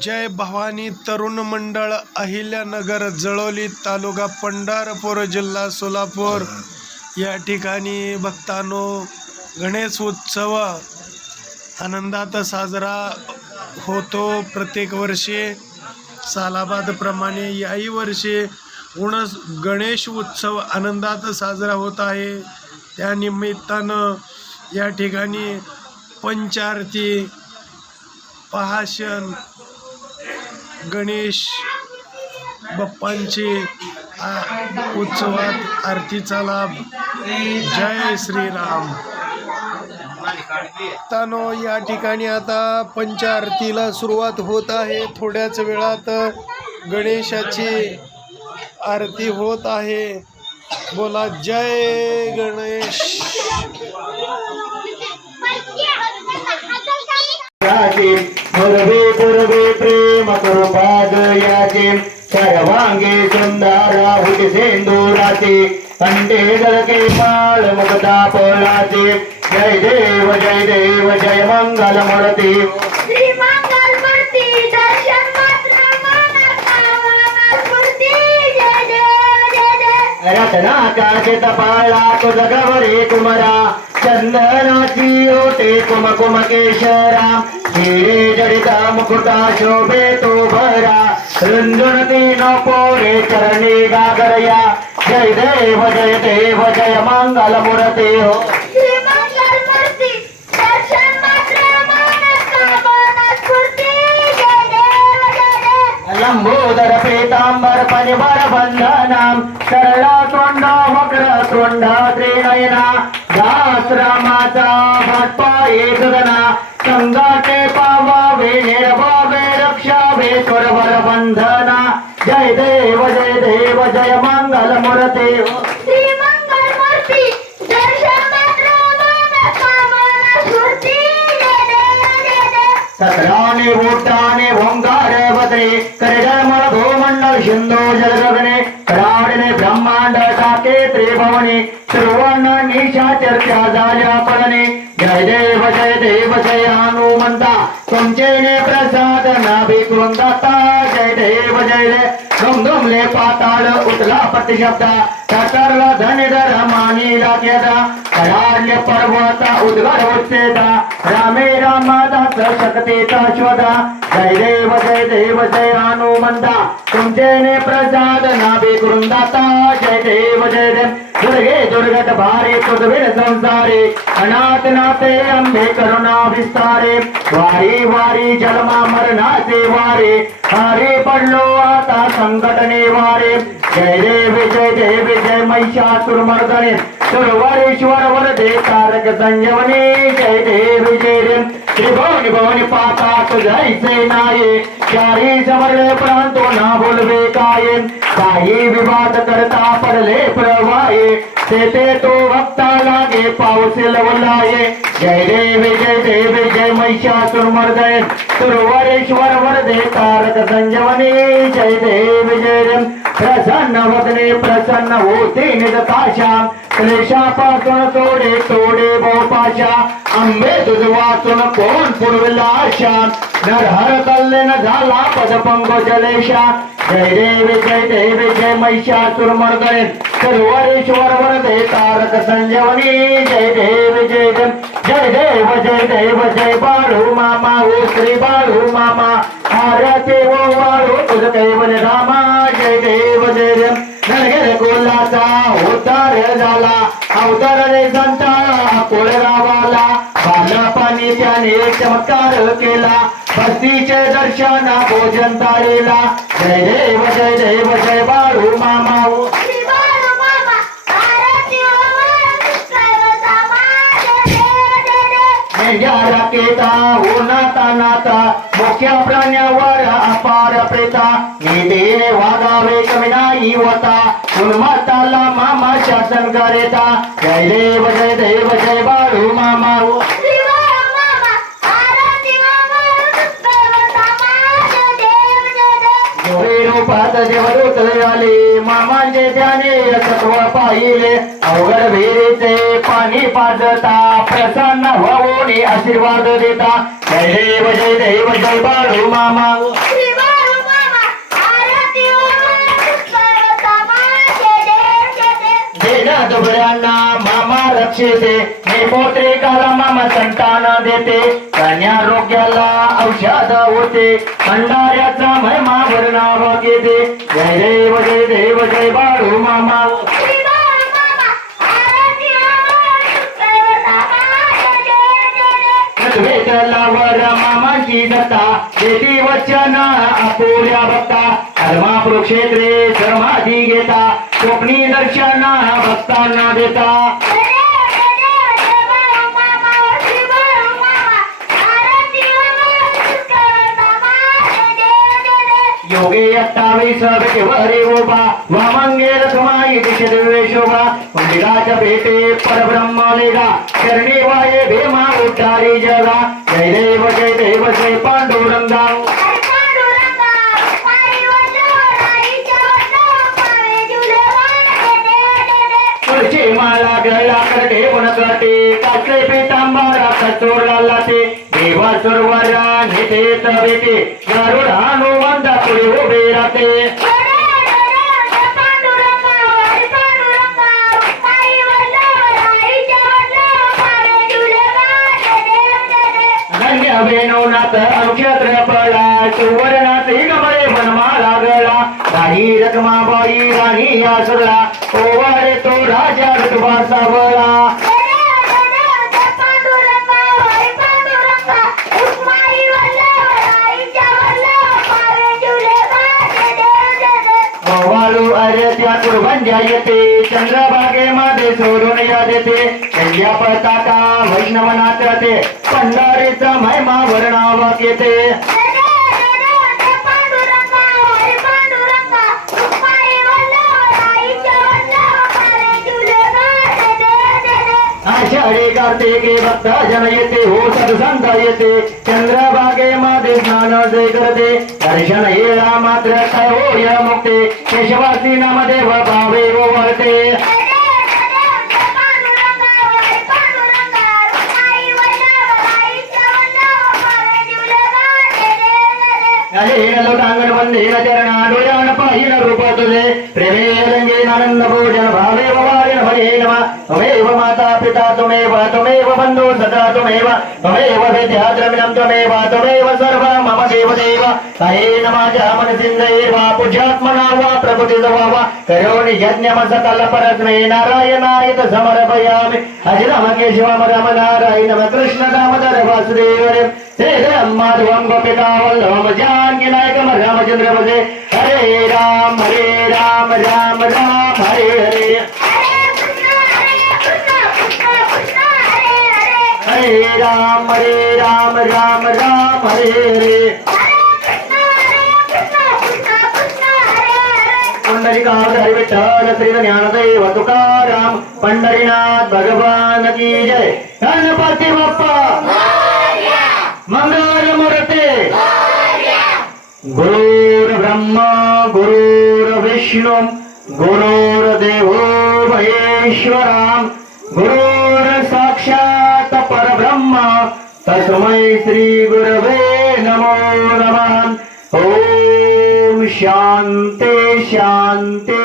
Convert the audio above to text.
जय भवानी तरुण मंडळ अहिल्यानगर जळोली तालुका पंढरपूर जिल्हा सोलापूर. या ठिकाणी भक्तांनो गणेश उत्सव आनंदात साजरा होतो प्रत्येक वर्षी. सालाबादप्रमाणे याही वर्षी उणस गणेश उत्सव आनंदात साजरा होत आहे. त्या निमित्तानं या ठिकाणी पंचारती पहाशन गणेश बाप्पांची उत्सवात आरतीचा लाभ. जय श्रीराम. तानो या ठिकाणी आता पंचारतीला सुरुवात होत आहे. थोड्याच वेळात गणेशाची आरती होत आहे. बोला जय गणेश. पूर्वे पूर्वे प्रेम. कृपाद याचे सर्वांगे सुंदर हुती सेंदुराचे कंठे गलके माळ मुक्ता पळाचे. जय देव जय देव जय मंगल मूर्ती. रत्नाचा चितपाळा तुझ गवरे कुमरा चंदनाची ओटे कुम कुम केशरा हिरे जडिता मुकुटा शोभे तो भरा. रुंजुणती नो पोरे चरणी गागरया. जय देव जय देव जय मंगल मूर्ती हो. लंबोदर पीतांबर परिवार बंधनाम सरळा तोंड वक्र तोंड त्रिनयना. दास रामाचा भटपाये गगना संगाटे पावावे निर्भावे रक्षावे स्वरवर बंधना. जय देव जय देव जय मंगल मूर्ती. सतराने भूटाने ओंकार बदरे करजन्मळ भूमंडल सिंधू जलगगने रावडने ब्रह्मांड टाके त्रिभवने सर्वांना निशा चर्चा झाल्या पडणे जय देव जय देव जय हनुमंता। तुमचे ने प्रसाद नाभिक वृंदाता जय देव जय जय धुम धुमले पाताळ उतला प्रतिशब्दा। तटरला धनिधर मानी राख्यदा कराड्य पर्वता उद्गार उच्चेदा। रामे रामादास शक्तीचा शोधा। जय देव जय देव जय हनुमंता। तुमचे ने प्रसाद नाभि वृंदाता जय देव जय देव दुर्गे दुर्गत भारे तुदवीर संसारे अनाथ नाथे अंबे करुणा विस्तारे वारी वारी जलमा मरणाचे वारे हरे पडलो आता संकट निवारे जय देव जय देव जय महिषासुर सुरवरेश्वर वरदे तारक संजीवनी जय देव जय देव त्रिभुवनी भवनी पाता तुझैसे नाये चारी समरले प्रांतो ना बोलवे काये काही विवाद करता पडले प्रवाये तेथे तो भक्ता लागे पावसे लवलाये जय देव जय देव जय महिषासुर मर्दय. सुरवरेश्वर वरदे तारक संजवने. जय देव जय देव प्रसन्न वदने प्रसन्न होते निदताशा क्लेशापासून तोडे तोडे बहुपाशा आंबे तुझ वाचून कोण पुरविला आशा. नरहर कल्ले न झाला पदपंग जलेशा. जय देव जय देव जय महिषासुर मर्दने. सर्वरेश्वर वरदे तारक संजीवनी. जय देव जय देव जय देव जय देव जय बाळू मामा ओ श्री बाळू मामा. आरती ओ वाळू तुझ कैवल रामा. जय देव जय देव नरगेर कोल्हाचा उद्धार झाला. अवतार रे संता कोळरावाला बाला पाणी त्याने चमत्कार केला. बस्तीचे दर्शन भोजन तारेला जय देव जय देव जय बाळू मामा. देव देव. हो नाता नाता प्राण्यावर अपार प्रेता. नीतीने वागावे कमी नाही होता उन्माताला मामा शासन करेता जय देव जय देव जय बाळू मामा. आरती ओवाळून सर्वता देव जय आले मामांचे त्याने सत्व पाहिले अवघड विहिरीचे पाणी पाजता प्रसन्न व्हावून आशीर्वाद देता. जय देव जय देव जय बाळू मामा. दुबळ्यांना मामा रक्षिते. हे पोत्रिकाला मामा संतान देते. कन्या रोग्याला औषध होते. भंडाऱ्याचा महिमा वर्णावा घेते जय देव जय देव जय बाळू मामा. भेटलावर मामाची दत्ता देती वचन अपुऱ्या भक्ता धर्मा कुरुक्षेत्रे समाधी घेता स्वप्नी दर्शन भक्तांना देता. योगे अठ्ठावीस वरे उभा वामंगे रथमा दिशे शोभा मंदिराच्या भेटे परब्रह्म लेगा चरणी वाये भीमा उठारी जगा. जय देव जय देव जय पांडुरंगा माला काचे पितांबरा कचोरला लाटे. देवा सर्वरा निते तवेते गरुड हनुमंत पुढे उभे राहते. धन्य वेणोनाथ पडला सुवर्णात गमळे वनमाला गळा राणी रखमाबाई राणी आसरला ओवाळे तो राजा ऋतुबा सावळा वाळू अरे त्या कुरबंजा येते चंद्रभागेमध्ये सोडून या देते. संध्या पताका वैष्णवनाथ राहते पंढरीचा महिमा वर्णावक येते आषाढी कार्तिके भक्त जन येते हो सत्संग येते. चंद्रभागेमध्ये स्नान करते. दर्शन येळा मात्र काय हो या मुक्ते. केशवासी नामदेव भावे ओवळते. ಹೀರಲು ಕಾಂಗಡ ಬಂದ ಹೀರ ಚರಣಾಡು ಯಾಣಪ್ಪ ಹೀರ ರೂಪೋತ್ತದೆ ಪ್ರೇಮೇದಂಗೆ ನರನ್ನ ಭೋಜನ ಭಾವೇವ ವಾರಿನ ಹರೇ ನಮ ತ್ವಮೇವ ಮಾತಾ ಪಿತಾ ತ್ವಮೇವ ತ್ವಮೇವ ಬಂಧು ಸದಾ ತ್ವಮೇವ ತ್ವಮೇವ ವಿದ್ಯಾದ್ರಮಿಣಂ ತ್ವಮೇವ ತ್ವಮೇವ ಸರ್ವ ಮಮ ದೇವ ದೇವ ತಯೇ ನಮ ಜಾಮನಸಿಂದೈರ್ವಾ ಪುಜ್ಯಾತ್ಮನಾ ವಾ ಪ್ರಕೃತಿದವಾ ವಾ ಕರೋಣಿ ಯಜ್ಞಮಸಕಲ ಪರಸ್ಮೈ ನಾರಾಯಣಾಯತ ಸಮರ್ಪಯಾಮಿ ಅಜಿರ ಮಂಗೇಶಿವ ರಮ ನಾರಾಯಣ ಕೃಷ್ಣ ದಾಮೋದರ ವಾಸುದೇವರೇ राम नारायण हे राम गोपिका वल्लभम जानकी नायकम रामचंद्र भजे हरे राम हरे राम राम राम हरे हरे। हरे राम हरे राम राम राम हरे हरे। पंढरीकाठ हरि विठ्ठल श्री ज्ञानदेव तुकाराम पंढरीनाथ भगवान की जय। गणपती बाप्पा! मङ्गलमुरते गुरोर्ब्रह्म गुरोर्विष्णुम् गुरोर्देवो महेश्वराम् गुरोर्साक्षात् परब्रह्म तस्मै श्रीगुरवे नमो नमः ॐ शान्ते शान्ते